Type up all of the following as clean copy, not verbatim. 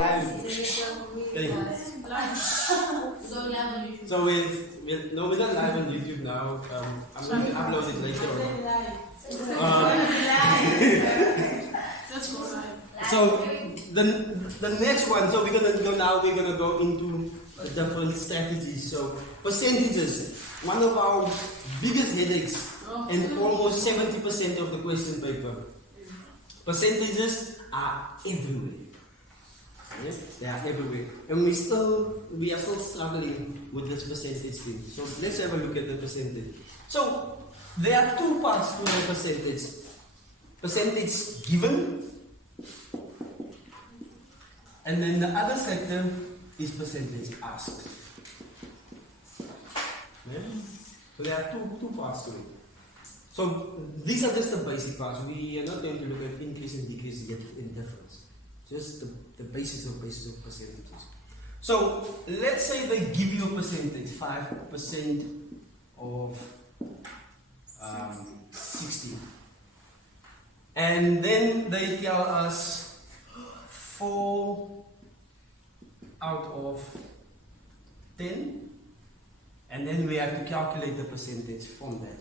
So we're not live on YouTube now. I'm going to upload it later on. So the next one. So we're gonna go into different strategies. So percentages. One of our biggest headaches, and almost 70% of the question paper. Percentages are everywhere. Yes, they are everywhere. And we are still struggling with this percentage thing. So let's have a look at the percentage. So there are two parts to the percentage. Percentage given, and then the other sector is percentage asked. Yeah? So there are two parts to it. So these are just the basic parts. We are not going to look at increase and decrease yet in difference. Just the basis of percentages. So let's say they give you a percentage, 5% of 60. And then they tell us 4 out of 10. And then we have to calculate the percentage from that.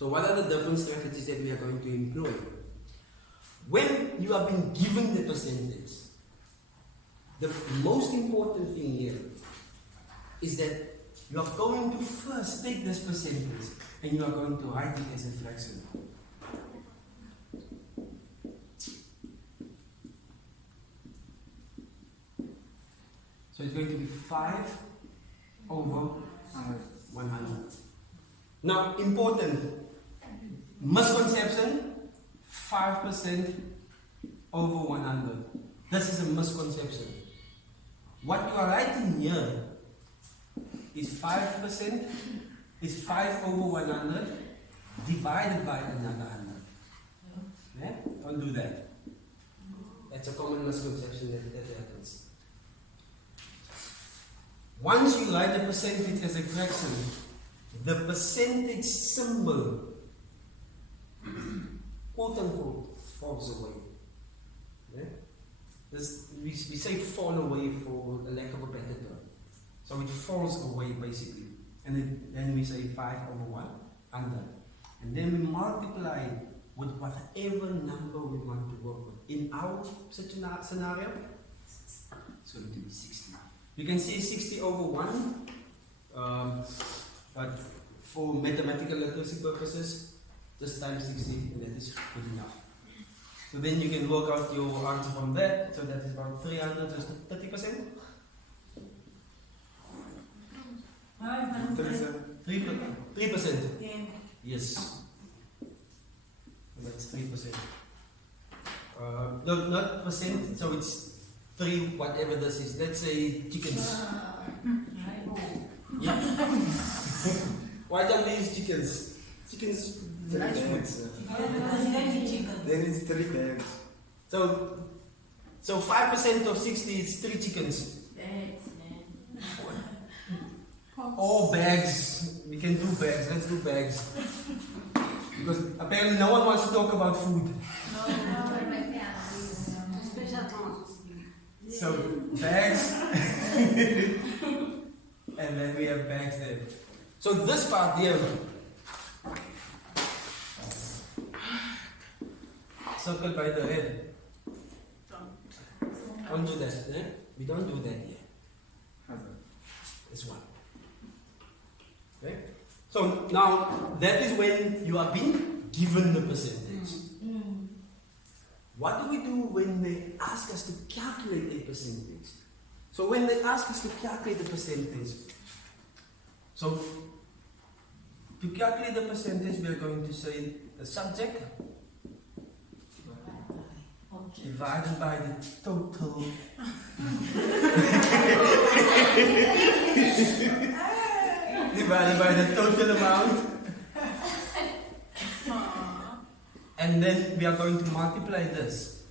So what are the different strategies that we are going to employ? When you have been given the percentage, the most important thing here is that you are going to first take this percentage and you are going to write it as a fraction. So it's going to be 5 over 100. Now, important misconception, 5% over 100. This is a misconception. What you are writing here is 5% is 5 over 100 divided by another 100. Yeah? Don't do that. That's a common misconception that happens. Once you write the percentage as a fraction, the percentage symbol, quote unquote, falls away. Yeah? We say fall away for a lack of a better term. So it falls away basically. And then we say 5 over 100. And then we multiply with whatever number we want to work with. In our scenario, it's going to be 60. You can see 60 over 1, but for mathematical literacy purposes, just times 60 and that is good enough. So then you can work out your answer from that. So that is about 300, just 30%. 3%. Yes. So that's 3%. No, not percent, so it's 3, whatever this is. Let's say chickens. Yeah. Why don't we use chickens? Chickens. Then it's 3 bags. So 5% of 60 is 3 chickens. Or bags. We can do bags. Let's do bags. Because apparently no one wants to talk about food. So bags. And then we have bags there. So this part here. Circled by the head. Don't do that. Eh? We don't do that here. This one. Okay? So now that is when you are being given the percentage. What do we do when they ask us to calculate a percentage? So when they ask us to calculate the percentage, so to calculate the percentage, we are going to say the subject divided by the total. Divided by the total amount. And then we are going to multiply this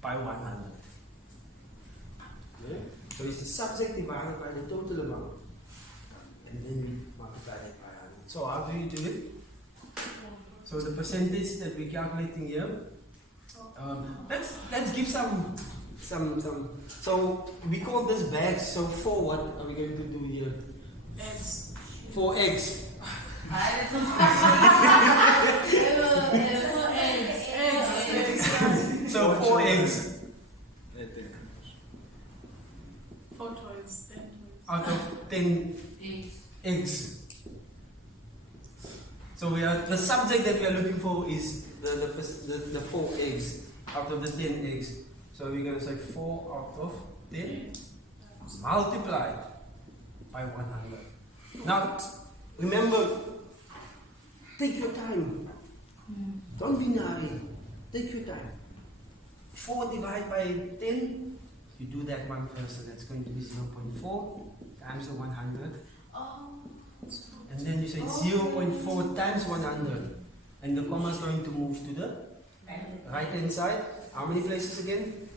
by 100. Okay? So it's the subject divided by the total amount. And then we multiply that by 100. So how do you do it? So the percentage that we're calculating here, let's let's give some. So we call this bags. So 4, what are we going to do here? Eggs. 4 eggs. So 4 eggs. 4 toys. 10 toys. Out of 10 eggs. So the subject that we are looking for is the 4 eggs out of the 10 eggs. So we're going to say 4 out of 10 multiplied by 100. Now, remember, take your time. Don't be in a hurry. Take your time. 4 divided by 10, you do that one first, so that's going to be 0.4 times the 100. And then you say 0.4 times 100. And the comma is going to move to the right hand side. How many places again?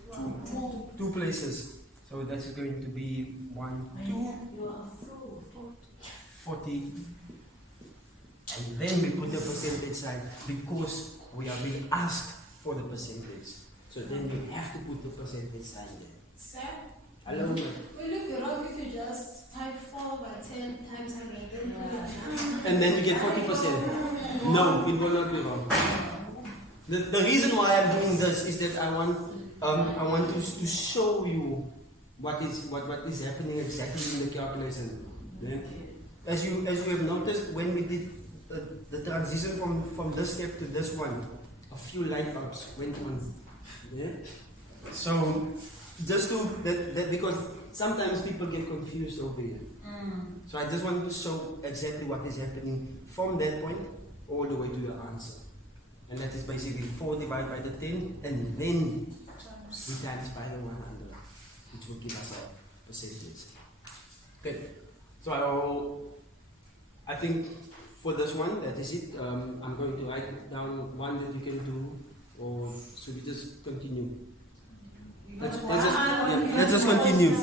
2 places. So that's going to be 1, 2, 40. And then we put the percentage sign because we are being asked for the percentage. So then we have to put the percentage sign there. Sir? Hello? Will it be wrong if you just type 4 by 10 times 100? And then you get 40%. No, it will not be wrong. The reason why I'm doing this is that I want to show you what is happening exactly in the calculation. Yeah? As you have noticed, when we did the transition from this step to this one, a few light bulbs went on. Yeah? So just to that because sometimes people get confused over here. So I just want to show exactly what is happening from that point all the way to the answer. And that is basically 4 divided by the 10 and then we times by the 100, which will give us a percentage. Okay, so I think for this one, that is it. I'm going to write down one that you can do, or should we just continue? Let's just continue.